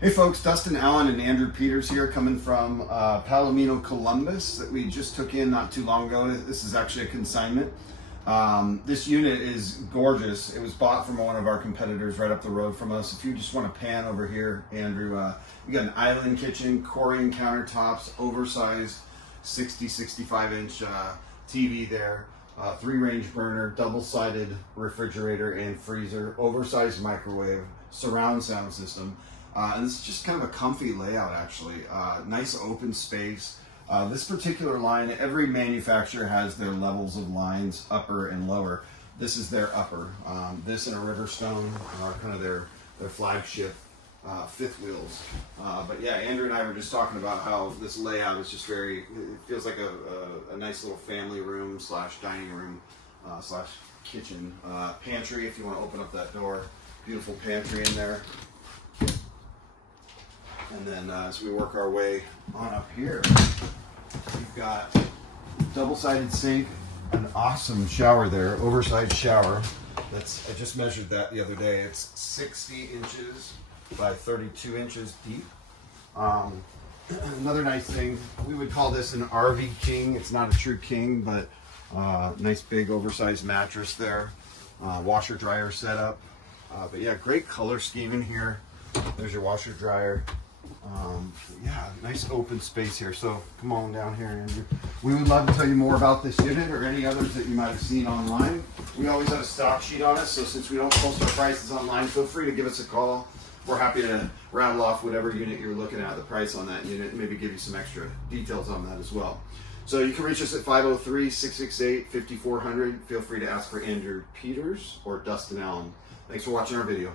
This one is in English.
Hey folks, Dustin Allen and Andrew Peters here, coming from Palomino, Columbus, that we just took in not too long ago. This is actually a consignment. This unit is gorgeous. It was bought from one of our competitors right up the road from us. If you just want to pan over here, Andrew, we got an island kitchen, Corian countertops, oversized 65 inch TV there, 3-range burner, double-sided refrigerator and freezer, oversized microwave, surround sound system. And it's just kind of a comfy layout, actually. Nice open space. This particular line, every manufacturer has their levels of lines, upper and lower. This is their upper. This and a Riverstone are kind of their flagship fifth wheels. But yeah, Andrew and I were just talking about how this layout is just it feels like a nice little family room slash dining room slash kitchen. Pantry, if you want to open up that door. Beautiful pantry in there. And then as we work our way on up here, we've got double-sided sink, an awesome shower there, oversized shower. I just measured that the other day. It's 60 inches by 32 inches deep. Another nice thing, we would call this an RV king. It's not a true king, but nice big oversized mattress there. Washer dryer setup. But yeah, great color scheme in here. There's your washer dryer. Yeah, nice open space here. So come on down here, Andrew. We would love to tell you more about this unit or any others that you might have seen online. We always have a stock sheet on us, so since we don't post our prices online, feel free to give us a call. We're happy to rattle off whatever unit you're looking at, the price on that unit, and maybe give you some extra details on that as well. So you can reach us at 503-668-5400. Feel free to ask for Andrew Peters or Dustin Allen. Thanks for watching our video.